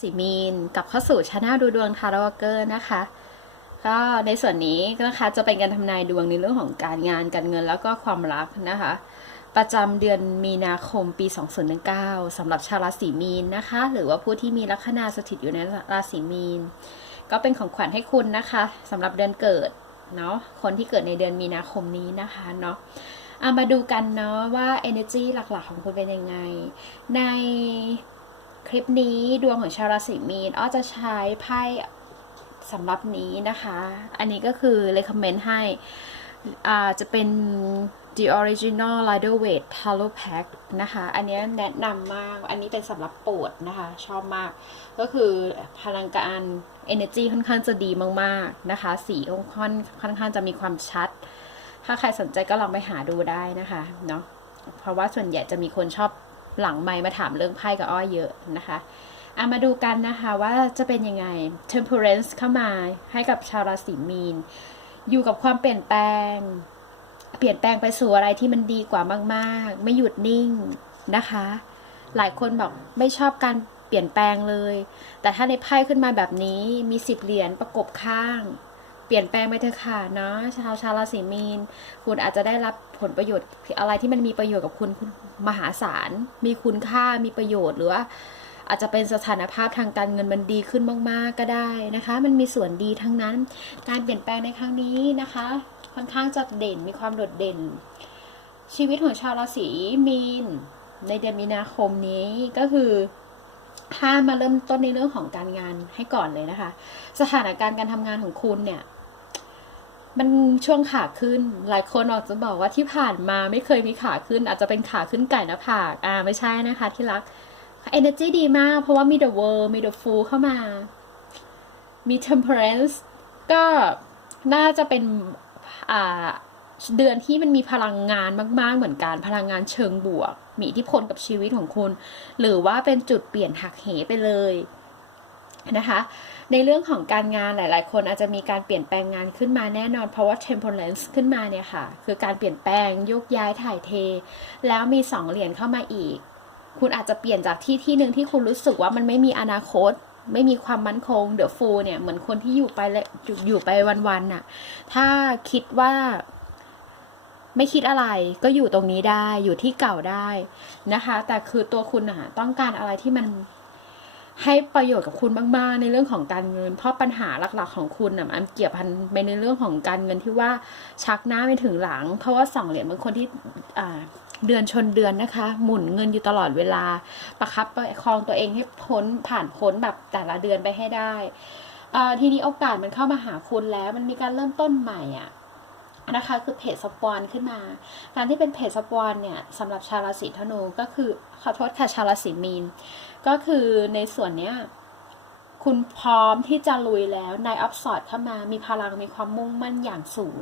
สีมีนกับเข้าสู่ชาแนลดูดวงทาโรเกอร์นะคะ ก็ในส่วนนี้นะคะจะเป็นการทำนายดวงในเรื่องของการงานการเงินแล้วก็ความรักนะคะ ประจำเดือนมีนาคมปี 2019สำหรับชาวราศีมีนนะคะ หรือว่าผู้ที่มีลัคนาสถิตอยู่ในราศีมีน ก็เป็นของขวัญให้คุณนะคะสำหรับเดือนเกิดเนาะคนที่เกิดในเดือนมีนาคมนี้นะคะเนาะอามาดูกันเนาะว่า energy หลักๆ ของคุณเป็นยังไง ใน คลิปนี้ดวงของชาวราศีมีนอ้อจะใช้ไพ่สำหรับนี้นะคะ อันนี้ก็คือ recommend ให้อ่าจะเป็น The Original Rider Waite Tarot Pack นะคะ อันนี้แนะนำมาก อันนี้เป็นสำหรับปวดนะคะ ชอบมาก ก็คือพลังการ energy ค่อนข้างจะดีมากๆนะคะ สีค่อนค่อนข้างจะมีความชัด ถ้าใครสนใจก็ลองไปหาดูได้นะคะ เนาะ เพราะว่าส่วนใหญ่จะมีคนชอบ หลังไมมาถามเรื่องไพ่กับอ้อยเยอะนะคะอามาดูกันนะคะว่าจะเป็นยังไง temperance เข้ามาให้กับชาวราศีมีน อยู่กับความเปลี่ยนแปลง เปลี่ยนแปลงไปสู่อะไรที่มันดีกว่ามากๆ ไม่หยุดนิ่งนะคะ หลายคนบอกไม่ชอบการเปลี่ยนแปลงเลย แต่ถ้าในไพ่ขึ้นมาแบบนี้มีสิบเหรียญประกบข้าง เปลี่ยนแปลงไปเถอะค่ะเนาะชาวชาวราศีมีน คุณอาจจะได้รับผลประโยชน์อะไรที่มันมีประโยชน์กับคุณคุณมหาศาล มีคุณค่ามีประโยชน์หรือว่าอาจจะเป็นสถานภาพทางการเงินมันดีขึ้นมาก ๆ ก็ได้นะคะ มันมีส่วนดีทั้งนั้น การเปลี่ยนแปลงในครั้งนี้นะคะ ค่อนข้างจะเด่นมีความโดดเด่น ชีวิตของชาวราศีมีน ในเดือนมีนาคมนี้ก็คือถ้ามาเริ่มต้นในเรื่องของการงานให้ก่อนเลยนะคะ สถานการณ์การทำงานของคุณเนี่ย มันช่วงขาขึ้น หลายคนออกจะบอกว่าที่ผ่านมาไม่เคยมีขาขึ้น อาจจะเป็นขาขึ้นไก่หน้าผากอ่าไม่ใช่นะคะ ที่รัก energy ดีมาก เพราะว่ามี the world มี the fool เข้ามา มี temperance ก็น่าจะเป็นอ่าเดือนที่มันมีพลังงานมาก ๆ เหมือนกัน พลังงานเชิงบวก มีอิทธิพลกับชีวิตของคุณ หรือว่าเป็นจุดเปลี่ยนหักเหไปเลยนะคะ ในเรื่องของการงานหลาย ๆ คนอาจจะมีการเปลี่ยนแปลงงานขึ้นมาแน่นอน เพราะว่า temperance ขึ้นมาเนี่ยค่ะ คือการเปลี่ยนแปลงยกย้ายถ่ายเท แล้วมีสองเหรียญเข้ามาอีก คุณอาจจะเปลี่ยนจากที่ที่หนึ่งที่คุณรู้สึกว่ามันไม่มีอนาคต ไม่มีความมั่นคงเดอะฟูเนี่ยเหมือนคนที่อยู่ไปเลยอยู่ไปวันๆน่ะถ้าคิดว่าไม่คิดอะไรก็อยู่ตรงนี้ได้อยู่ที่เก่าได้นะคะ แต่คือตัวคุณอะต้องการอะไรที่มัน ให้ประโยชน์กับคุณมากๆในเรื่องของการเงิน เพราะปัญหาหลักๆของคุณอะมันเกี่ยวพันไปในเรื่องของการเงินที่ว่าชักหน้าไม่ถึงหลัง เพราะว่าสองเหรียญบางคนที่เดือนชนเดือนนะคะ หมุนเงินอยู่ตลอดเวลา ประคับประคองตัวเองให้พ้นผ่านพ้นแบบแต่ละเดือนไปให้ได้ทีนี้โอกาสมันเข้ามาหาคุณแล้วมันมีการเริ่มต้นใหม่อะนะคะคือเพจสปอนขึ้นมา การที่เป็นเพจสปอนเนี่ยสำหรับชาวราศีธนูก็คือขอโทษค่ะชาวราศีมีน ก็คือในส่วนเนี้ยคุณพร้อมที่จะลุยแล้วนายออฟสอดเข้ามามีพลังมีความมุ่งมั่นอย่างสูง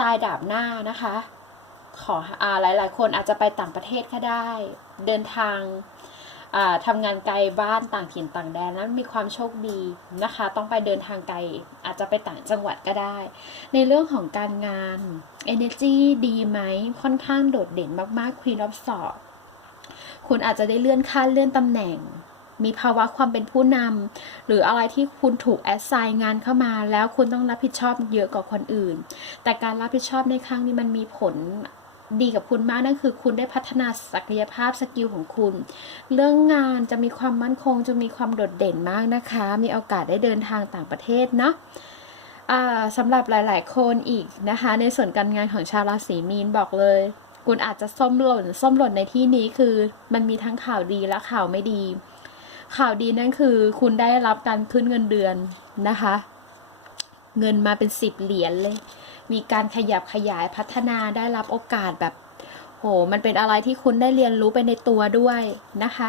ตายดาบหน้านะคะ ขออ่าหลาย ๆ คนอาจจะไปต่างประเทศก็ได้ เดินทางอ่าทำงานไกลบ้านต่างถิ่นต่างแดนนั้นมีความโชคดีนะคะ ต้องไปเดินทางไกลอาจจะไปต่างจังหวัดก็ได้ ในเรื่องของการงาน energy ดีไหมค่อนข้างโดดเด่นมากๆ Queen of Swords คุณอาจจะได้เลื่อนขั้นเลื่อนตำแหน่ง มีภาวะความเป็นผู้นำหรืออะไรที่คุณถูกแอดไซน์งานเข้ามา แล้วคุณต้องรับผิดชอบเยอะกว่าคนอื่น แต่การรับผิดชอบในครั้งนี้มันมีผลดีกับคุณมากนั่นคือคุณได้พัฒนาศักยภาพสกิลของคุณ เรื่องงานจะมีความมั่นคงจะมีความโดดเด่นมากนะคะ มีโอกาสได้เดินทางต่างประเทศเนาะสำหรับหลาย ๆ คนอีกนะคะ ในส่วนการงานของชาวราศีมีนบอกเลย คุณอาจจะส้มหล่น ส้มหล่นในที่นี้คือ มันมีทั้งข่าวดีและข่าวไม่ดี ข่าวดีนั่นคือ คุณได้รับการขึ้นเงินเดือนนะคะ เงินมาเป็นสิบเหรียญเลย มีการขยับขยายพัฒนาได้รับโอกาสแบบ โห มันเป็นอะไรที่คุณได้เรียนรู้ไปในตัวด้วยนะคะ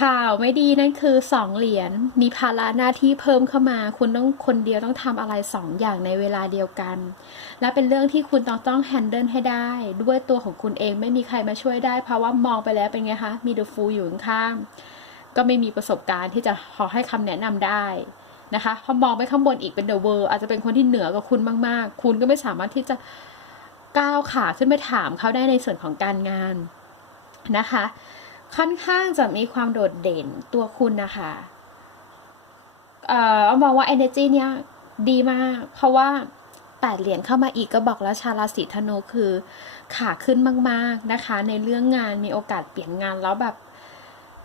ข่าวไม่ดีนั่นคือสองเหรียญมีภาระหน้าที่เพิ่มเข้ามา คุณต้องคนเดียวต้องทำอะไรสองอย่างในเวลาเดียวกัน และเป็นเรื่องที่คุณต้องต้องแฮนเดิลให้ได้ ด้วยตัวของคุณเองไม่มีใครมาช่วยได้ เพราะว่ามองไปแล้วเป็นไงคะ มีเดอะฟูอยู่ข้างก็ไม่มีประสบการณ์ที่จะขอให้คำแนะนำได้นะคะพอมองไปข้างบนอีกเป็นเดอะเวิร์อาจจะเป็นคนที่เหนือกว่าคุณมาก ๆ คุณก็ไม่สามารถที่จะก้าวขาขึ้นไปถามเขาได้ในส่วนของการงานนะคะ ค่อนข้างจะมีความโดดเด่นตัวคุณนะคะเอ่อเอามองว่า energy เนี้ยดีมาก เพราะว่าแปดเหรียญเข้ามาอีกก็บอกแล้วชาวราศีธนูคือขาขึ้นมาก ๆนะคะ ในเรื่องงานมีโอกาสเปลี่ยนงานแล้วแบบ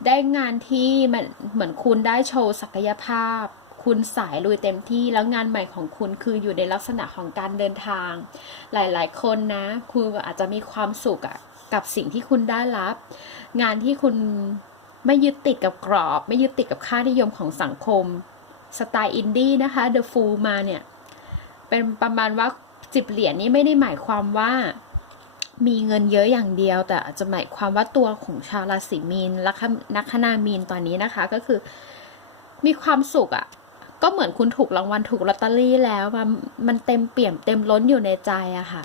ได้งานที่มันเหมือนคุณได้โชว์ศักยภาพ คุณสายลุยเต็มที่แล้วงานใหม่ของคุณคืออยู่ในลักษณะของการเดินทาง หลาย ๆ คนนะ คุณอาจจะมีความสุขอะ กับสิ่งที่คุณได้รับ งานที่คุณไม่ยึดติดกับกรอบ ไม่ยึดติดกับค่านิยมของสังคม สไตล์อินดี้นะคะ The Fool มาเนี่ย เป็นประมาณว่าจิบเหรียญนี้ไม่ได้หมายความว่ามีเงินเยอะอย่างเดียว แต่อาจจะหมายความว่าตัวของชาวราศีมีนลัคนักคนามีนตอนนี้นะคะ ก็คือ มีความสุขอะ่ะ ก็เหมือนคุณถูกรางวัลถูกลอตเตอรี่แล้วมันมันเต็มเปี่ยมเต็มล้นอยู่ในใจอะค่ะ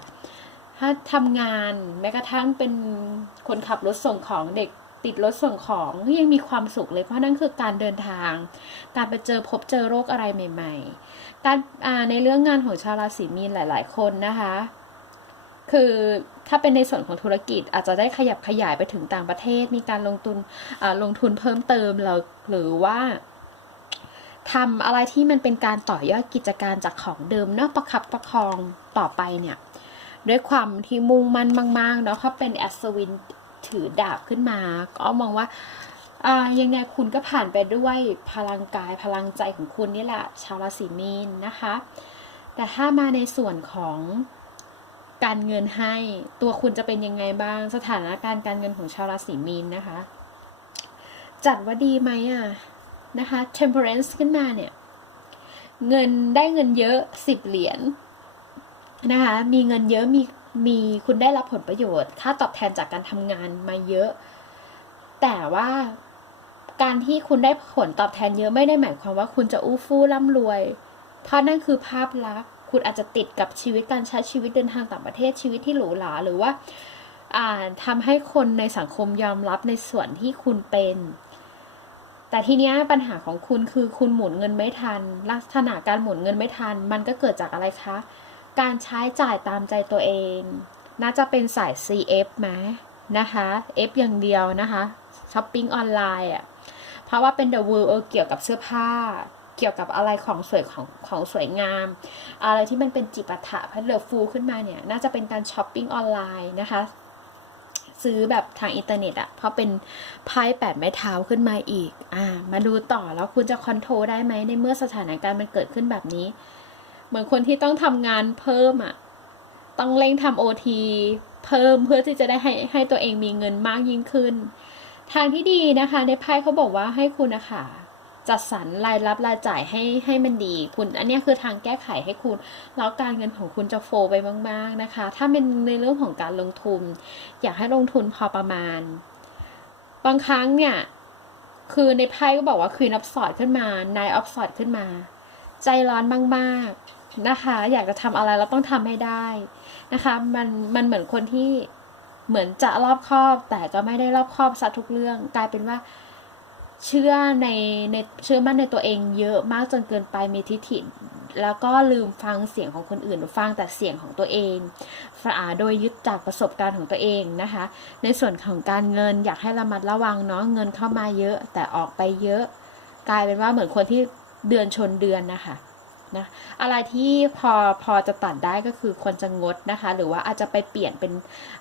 ถ้าทำงานแม้กระทั่งเป็นคนขับรถส่งของเด็กติดรถส่งของก็ยังมีความสุขเลยเพราะนั่นคือการเดินทาง การไปเจอพบเจอโรคอะไรใหม่ ๆ การในเรื่องงานของชาวราศีมีนหลาย ๆ คนนะคะ คือถ้าเป็นในส่วนของธุรกิจอาจจะได้ขยับขยายไปถึงต่างประเทศ มีการลงทุนลงทุนเพิ่มเติมแล้วหรือว่าทำอะไรที่มันเป็นการต่อยอดกิจการจากของเดิมเนาะประคับประคองต่อไปเนี่ย ด้วยความที่มุ่งมั่นมากๆเนาะเขาเป็นอัศวินถือดาบขึ้นมา ก็มองว่าอ่ายังไงคุณก็ผ่านไปด้วยพลังกายพลังใจของคุณนี่แหละชาวราศีมีนนะคะ แต่ถ้ามาในส่วนของการเงินให้ตัวคุณจะเป็นยังไงบ้างสถานการณ์การเงินของชาวราศีมีนนะคะ จัดว่าดีไหมอะนะคะ temperance ขึ้นมาเนี่ย เงินได้เงินเยอะสิบเหรียญ นะคะมีเงินเยอะมีมีคุณได้รับผลประโยชน์ ค่าตอบแทนจากการทำงานมาเยอะ แต่ว่าการที่คุณได้ผลตอบแทนเยอะไม่ได้หมายความว่าคุณจะอู้ฟู่ร่ำรวย เพราะนั่นคือภาพลักษณ์คุณอาจจะติดกับชีวิตการใช้ชีวิตเดินทางต่างประเทศชีวิตที่หรูหราหรือว่าอ่าทำให้คนในสังคมยอมรับในส่วนที่คุณเป็น แต่ทีเนี้ยปัญหาของคุณคือคุณหมุนเงินไม่ทัน ลักษณะการหมุนเงินไม่ทัน มันก็เกิดจากอะไรคะ การใช้จ่ายตามใจตัวเอง น่าจะเป็นสาย CF ไหมนะคะ F อย่างเดียวนะคะช้อปปิ้งออนไลน์อะเพราะว่าเป็น The World เออเกี่ยวกับเสื้อผ้า เกี่ยวกับอะไรของสวยของของสวยงาม อะไรที่มันเป็นจิปาถะพัดเดอฟูขึ้นมาเนี่ย น่าจะเป็นการช้อปปิ้งออนไลน์นะคะซื้อแบบทางอินเทอร์เน็ตอะเพราะเป็นไพ่แปดไม้เท้าขึ้นมาอีก อ่า มาดูต่อแล้วคุณจะคอนโทรลได้ไหมในเมื่อสถานการณ์มันเกิดขึ้นแบบนี้ เหมือนคนที่ต้องทำงานเพิ่มอะต้องเร่งทำโอทีเพิ่มเพื่อที่จะได้ให้ให้ตัวเองมีเงินมากยิ่งขึ้น ทางที่ดีนะคะ ในไพ่เขาบอกว่าให้คุณนะคะจัดสรรรายรับรายจ่ายให้ให้มันดี คุณ อันนี้คือทางแก้ไขให้คุณ แล้วการเงินของคุณจะโฟว์ไปมาก ๆนะคะ ถ้าเป็นในเรื่องของการลงทุน อยากให้ลงทุนพอประมาณ บางครั้งเนี่ยคือในไพ่ก็บอกว่า Queen of Swords ขึ้นมา Nine of Swords ขึ้นมา ใจร้อนมาก ๆ นะคะ อยากจะทำอะไรเราต้องทำให้ได้นะคะ มันมันเหมือนคนที่เหมือนจะรอบครอบ แต่ก็ไม่ได้รอบครอบซะทุกเรื่อง กลายเป็นว่าเชื่อในในเชื่อมั่นในตัวเองเยอะมากจนเกินไปมีทิฐิแล้วก็ลืมฟังเสียงของคนอื่นฟังแต่เสียงของตัวเองอ่าโดยยึดจากประสบการณ์ของตัวเองนะคะ ในส่วนของการเงินอยากให้ระมัดระวังเนาะเงินเข้ามาเยอะแต่ออกไปเยอะ กลายเป็นว่าเหมือนคนที่เดือนชนเดือนนะคะ นะอะไรที่พอพอจะตัดได้ก็คือควรจะงดนะคะ หรือว่าอาจจะไปเปลี่ยนเป็น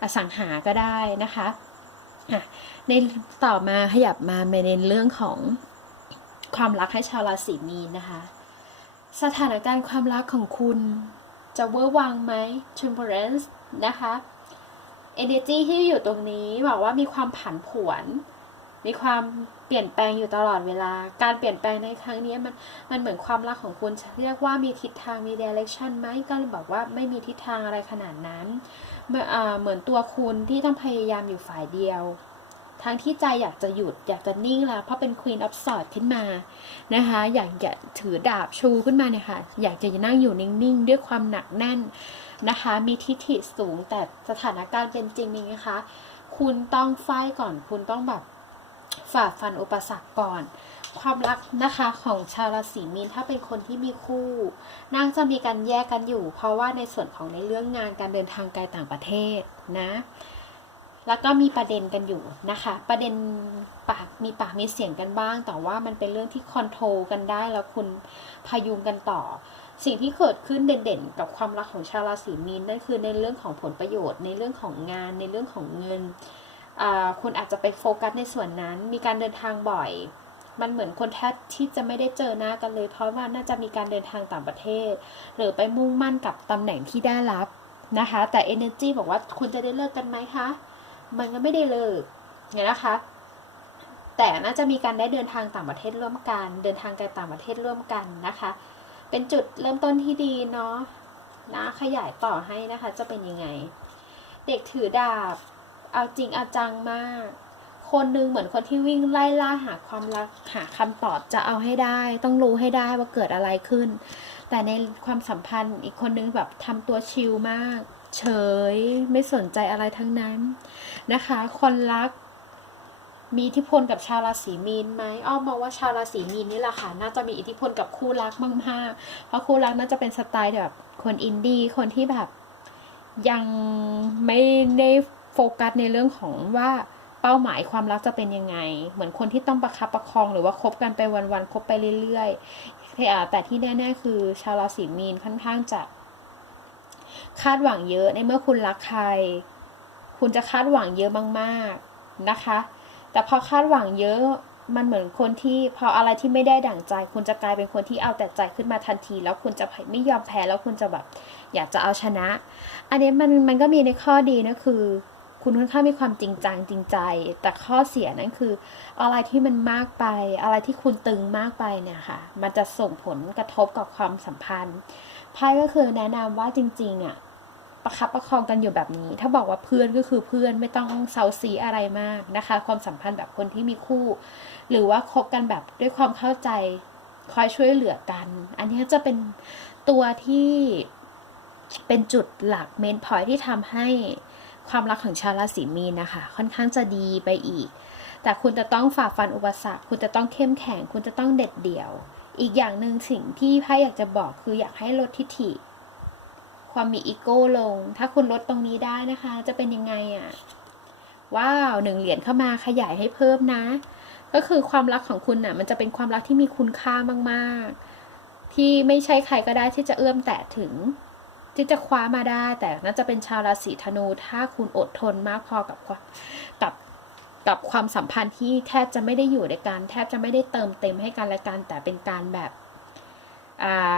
อสังหาก็ได้นะคะในต่อมาขยับมาในเรื่องของความรักให้ชาวราศีมีนนะคะ สถานการณ์ความรักของคุณจะเวอร์วังไหม temperance นะคะ energy ที่อยู่ตรงนี้บอกว่ามีความผันผวน มีความเปลี่ยนแปลงอยู่ตลอดเวลา การเปลี่ยนแปลงในครั้งนี้มันมันเหมือนความรักของคุณเรียกว่ามีทิศทางมี direction ไหมก็เลยบอกว่าไม่มีทิศทางอะไรขนาดนั้นเเหมือนตัวคุณที่ต้องพยายามอยู่ฝ่ายเดียวทั้งที่ใจอยากจะหยุดอยากจะนิ่งแล้วเพราะเป็น Queen of Swords ขึ้นมานะคะอยากจะถือดาบชูขึ้นมาเนี่ยค่ะอยากจะนั่งอยู่นิ่งๆ ด้วยความหนักแน่นนะคะ มีทิฐิสูงแต่สถานการณ์เป็นจริงนี่นะคะ คุณต้องไฟก่อนคุณต้องแบบ ฝ่าฟันอุปสรรคก่อน ความรักนะคะของชาวราศีมีนถ้าเป็นคนที่มีคู่น่าจะมีการแยกกันอยู่ เพราะว่าในส่วนของในเรื่องงานการเดินทางไกลต่างประเทศนะแล้วก็มีประเด็นกันอยู่นะคะ ประเด็นปากมีปากมีเสียงกันบ้าง แต่ว่ามันเป็นเรื่องที่คอนโทรลกันได้แล้วคุณพายุงกันต่อ สิ่งที่เกิดขึ้นเด่นๆ กับความรักของชาวราศีมีนนั่นคือในเรื่องของผลประโยชน์ ในเรื่องของงาน ในเรื่องของเงิน คุณอาจจะไปโฟกัสในส่วนนั้น มีการเดินทางบ่อย มันเหมือนคนแทบที่จะไม่ได้เจอหน้ากันเลย เพราะว่าน่าจะมีการเดินทางต่างประเทศ หรือไปมุ่งมั่นกับตำแหน่งที่ได้รับนะคะ แต่ energy บอกว่าคุณจะได้เลิกกันไหมคะ มันก็ไม่ได้เลิกไงนะคะ แต่น่าจะมีการได้เดินทางต่างประเทศร่วมกัน เดินทางไกลต่างประเทศร่วมกันนะคะ เป็นจุดเริ่มต้นที่ดีเนาะนะขยายต่อให้นะคะ จะเป็นยังไง เด็กถือดาบ เอาจริงเอาจังมาก คนหนึงเหมือนคนที่วิ่งไล่ล่าหาความรักหาคำตอบจะเอาให้ได้ ต้องรู้ให้ได้ว่าเกิดอะไรขึ้น แต่ในความสัมพันธ์อีกคนนึงแบบทำตัวชิลมาก เฉยไม่สนใจอะไรทั้งนั้นนะคะ คนรักมีอิทธิพลกับชาวราศีมีนไหมอ้อมมองว่าชาวราศีมีนนี่แหละค่ะ น่าจะมีอิทธิพลกับคู่รักมากๆ เพราะคู่รักน่าจะเป็นสไตล์แบบคนอินดี้ คนที่แบบยังไม่ได้ โฟกัสในเรื่องของว่าเป้าหมายความรักจะเป็นยังไง เหมือนคนที่ต้องประคับประคองหรือว่าคบกันไปวันๆคบไปเรื่อยๆแต่ที่แน่ๆคือชาวราศีมีนค่อนข้างจะคาดหวังเยอะในเมื่อคุณรักใคร คุณจะคาดหวังเยอะมากๆนะคะ แต่พอคาดหวังเยอะมันเหมือนคนที่พออะไรที่ไม่ได้ดั่งใจ คุณจะกลายเป็นคนที่เอาแต่ใจขึ้นมาทันที แล้วคุณจะไม่ยอมแพ้แล้วคุณจะแบบอยากจะเอาชนะ อันนี้มันมันก็มีในข้อดีนะคือ คุณค่อนข้างมีความจริงจังจริงใจ แต่ข้อเสียนั่นคือ อะไรที่มันมากไป อะไรที่คุณตึงมากไปเนี่ยค่ะ มันจะส่งผลกระทบกับความสัมพันธ์ไพ่ก็คือแนะนำว่าจริง ๆอะประคับประคองกันอยู่แบบนี้ ถ้าบอกว่าเพื่อนก็คือเพื่อนไม่ต้องเซาซีอะไรมากนะคะ ความสัมพันธ์แบบคนที่มีคู่ หรือว่าคบกันแบบด้วยความเข้าใจคอยช่วยเหลือกัน อันนี้จะเป็นตัวที่เป็นจุดหลักเมนพอยที่ทำให้ ความรักของชาวราศีมีนนะคะ ค่อนข้างจะดีไปอีก แต่คุณจะต้องฝ่าฟันอุปสรรค คุณจะต้องเข้มแข็ง คุณจะต้องเด็ดเดี่ยว อีกอย่างหนึ่งสิ่งที่ไพ่อยากจะบอกคืออยากให้ลดทิฐิ ความมีอีโก้ลง ถ้าคุณลดตรงนี้ได้นะคะ จะเป็นยังไงอะ่ะ ว้าวหนึ่งเหรียญเข้ามาขยายให้เพิ่มนะ ก็คือความรักของคุณน่ะ มันจะเป็นความรักที่มีคุณค่ามาก ๆ ที่ไม่ใช่ใครก็ได้ที่จะเอื้อมแตะถึง ที่จะคว้ามาได้ แต่น่าจะเป็นชาวราศีธนู ถ้าคุณอดทนมากพอกับกับกับความสัมพันธ์ที่แทบจะไม่ได้อยู่ในการแทบจะไม่ได้เติมเต็มให้กันและกัน แต่เป็นการแบบอ่า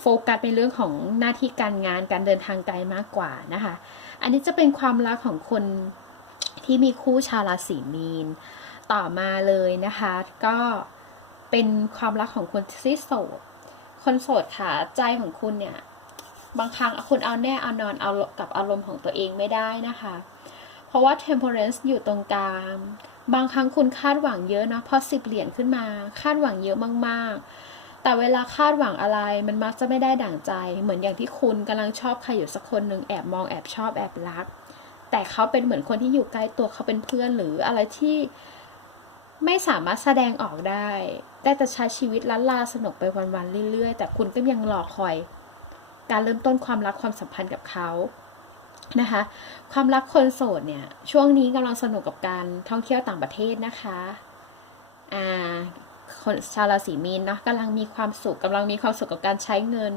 โฟกัสในเรื่องของหน้าที่การงานการเดินทางไกลมากกว่านะคะ อันนี้จะเป็นความรักของคนที่มีคู่ชาวราศีมีน ต่อมาเลยนะคะ ก็เป็นความรักของคนที่โสดคนโสดค่ะใจของคุณเนี่ย บางครั้งคุณเอาแน่เอานอนเอากับอารมณ์ของตัวเองไม่ได้นะคะ เพราะว่า temperance อยู่ตรงกลาง บางครั้งคุณคาดหวังเยอะเนาะพอสิบเหรียญขึ้นมา คาดหวังเยอะมากๆ แต่เวลาคาดหวังอะไรมันมักจะไม่ได้ดั่งใจ เหมือนอย่างที่คุณกำลังชอบใครอยู่สักคนหนึ่งแอบมองแอบชอบแอบรัก แต่เขาเป็นเหมือนคนที่อยู่ใกล้ตัวเขาเป็นเพื่อนหรืออะไรที่ไม่สามารถแสดงออกได้ ได้แต่ใช้ชีวิตล้านลาสนุกไปวันๆเรื่อยๆ แต่คุณก็ยังรอคอย การเริ่มต้นความรักความสัมพันธ์กับเขานะคะ ความรักคนโสดเนี่ย ช่วงนี้กำลังสนุกกับการท่องเที่ยวต่างประเทศนะคะอ่าคนชาวราศีมีนเนาะกำลังมีความสุขกำลังมีความสุขกับการใช้เงิน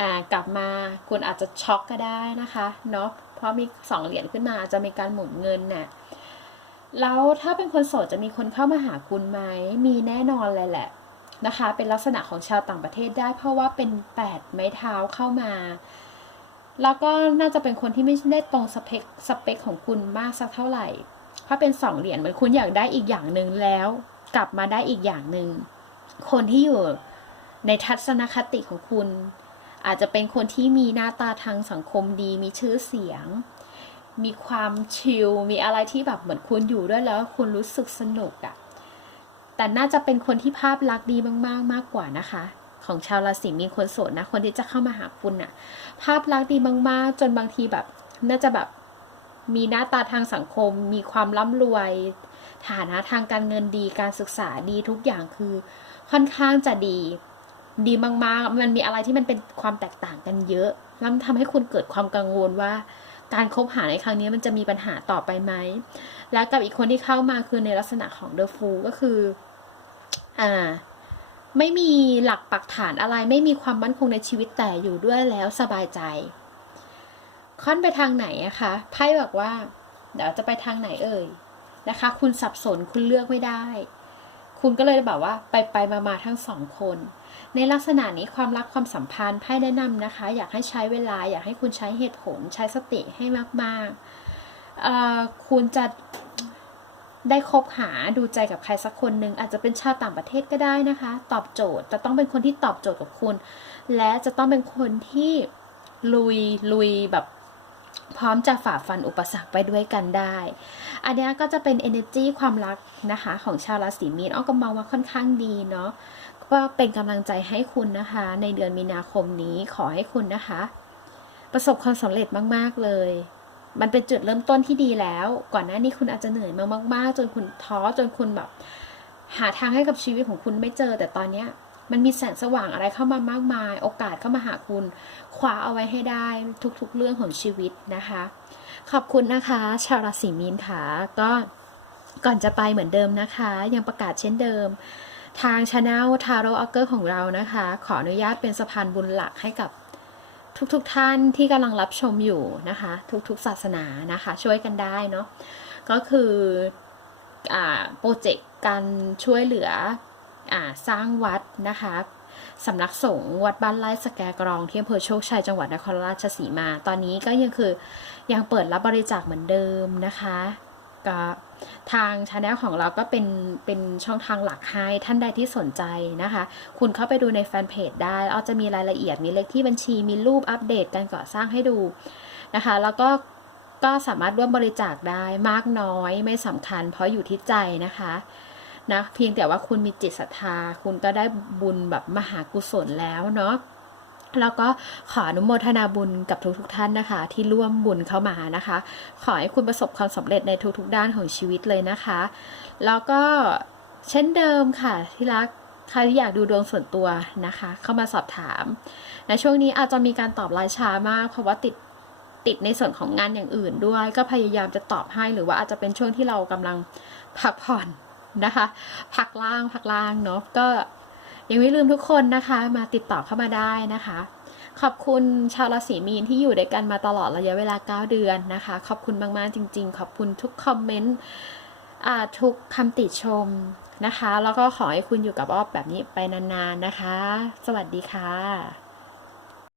อ่ากลับมาคุณอาจจะช็อกก็ได้นะคะเนาะเพราะมีสองเหรียญขึ้นมาอาจจะมีการหมุนเงินน่ะแล้วถ้าเป็นคนโสดจะมีคนเข้ามาหาคุณไหมมีแน่นอนเลยแหละ นะคะ เป็นลักษณะของชาวต่างประเทศได้เพราะว่าเป็นแปดไม้เท้าเข้ามา แล้วก็น่าจะเป็นคนที่ไม่ได้ตรงสเปคสเปคของคุณมากสักเท่าไหร่เพราะเป็นสองเหรียญเหมือนคุณอยากได้อีกอย่างหนึ่งแล้ว กลับมาได้อีกอย่างหนึ่ง คนที่อยู่ในทัศนคติของคุณ อาจจะเป็นคนที่มีหน้าตาทางสังคมดีมีชื่อเสียง มีความชิลมีอะไรที่แบบเหมือนคุณอยู่ด้วยแล้วคุณรู้สึกสนุกอะ่ะ แต่น่าจะเป็นคนที่ภาพลักษณ์ดีมากๆ มากกว่านะคะ ของชาวราศีมีคนโสดนะ คนที่จะเข้ามาหาคุณน่ะ ภาพลักษณ์ดีมากๆ จนบางทีแบบ น่าจะแบบมีหน้าตาทางสังคม มีความร่ำรวย ฐานะทางการเงินดี การศึกษาดีทุกอย่างคือ ค่อนข้างจะดี ดีมากๆ มันมีอะไรที่มันเป็นความแตกต่างกันเยอะแล้วทำให้คุณเกิดความกังวลว่าการคบหาในครั้งนี้มันจะมีปัญหาต่อไปไหม แล้วกับอีกคนที่เข้ามาคือในลักษณะของ The Fool ก็คือ อ่าไม่มีหลักปักฐานอะไรไม่มีความมั่นคงในชีวิตแต่อยู่ด้วยแล้วสบายใจ ค่อนไปทางไหนอะคะไพ่บอกว่า เดี๋ยวจะไปทางไหนเอ่ยนะคะ คุณสับสนคุณเลือกไม่ได้ คุณก็เลยแบบว่าไปไปมามาทั้งสองคน ในลักษณะนี้ความรักความสัมพันธ์ไพ่แนะนำนะคะ อยากให้ใช้เวลา อยากให้คุณใช้เหตุผล ใช้สติให้มากๆคุณจะ ได้คบหาดูใจกับใครสักคนหนึ่งอาจจะเป็นชาวต่างประเทศก็ได้นะคะ ตอบโจทย์แต่ต้องเป็นคนที่ตอบโจทย์กับคุณ และจะต้องเป็นคนที่ลุยลุยแบบพร้อมจะฝ่าฟันอุปสรรคไปด้วยกันได้ อันนี้ก็จะเป็น energy ความรักนะคะของชาวราศีมีนอ้อก็มองว่าค่อนข้างดีเนาะก็เป็นกำลังใจให้คุณนะคะ ในเดือนมีนาคมนี้ขอให้คุณนะคะ ประสบความสำเร็จมาก ๆ เลย มันเป็นจุดเริ่มต้นที่ดีแล้ว ก่อนหน้านี้คุณอาจจะเหนื่อยมามากๆจนคุณท้อจนคุณแบบ หาทางให้กับชีวิตของคุณไม่เจอ แต่ตอนเนี้ยมันมีแสงสว่างอะไรเข้ามามากมาย โอกาสเข้ามาหาคุณคว้าเอาไว้ให้ได้ทุกๆเรื่องของชีวิตนะคะ ขอบคุณนะคะ ชาวราศีมีนค่ะก็ก่อนจะไปเหมือนเดิมนะคะ ยังประกาศเช่นเดิม ทางช anel ทาโร่อัเกอร์ของเรานะคะ ขออนุญาตเป็นสะพานบุญหลักให้กับ ทุกๆทท่านที่กำลังรับชมอยู่นะคะ ทุกๆศาสนานะคะ ช่วยกันได้เนาะก็คืออโปรเจกต์การช่วยเหลืออสร้างวัดนะคะสำนักสงฆ์วัดบ้านไร่สแกกรองที่อำเภอโชคชัยจังหวัดนครราชสีมา ตอนนี้ก็ยังคือยังเปิดรับบริจาคเหมือนเดิมนะคะ ก็ทางช anel ของเราก็เป็นเป็นช่องทางหลักให้ท่านใดที่สนใจนะคะ คุณเข้าไปดูในแฟนเพจได้เอาจะมีรายละเอียดมีเลขที่บัญชีมีรูปอัปเดตการก่อสร้างให้ดูนะคะ แล้วก็ก็สามารถร่วมบริจาคได้มากน้อยไม่สำคัญ เพราะอยู่ที่ใจนะคะนะเพียงแต่ว่าคุณมีจิตศรัทธา คุณก็ได้บุญแบบมหากุศลแล้วเนาะ แล้วก็ขออนุโมทนาบุญกับทุกๆทท่านนะคะ ที่ร่วมบุญเข้ามานะคะ ขอให้คุณประสบความสำเร็จในทุกๆ ด้านของชีวิตเลยนะคะ แล้วก็เช่นเดิมค่ะที่รักใครที่อยากดูดวงส่วนตัวนะคะ เข้ามาสอบถามในช่วงนี้อาจจะมีการตอบไลน์ช้ามาก เพราะว่าติดติดในส่วนของงานอย่างอื่นด้วย ก็พยายามจะตอบให้หรือว่าอาจจะเป็นช่วงที่เรากำลังพักผ่อนนะคะ พักล่างพักล่างเนาะก็ ยังไม่ลืมทุกคนนะคะ มาติดต่อเข้ามาได้นะคะ ขอบคุณชาวราศีมีนที่อยู่ด้วยกันมาตลอดระยะเวลา 9 เดือนนะคะ ขอบคุณมากๆจริง ๆ ขอบคุณทุกคอมเมนต์ทุกคำติชมนะคะ แล้วก็ขอให้คุณอยู่กับอ้อแบบนี้ไปนานๆนะคะ สวัสดีค่ะ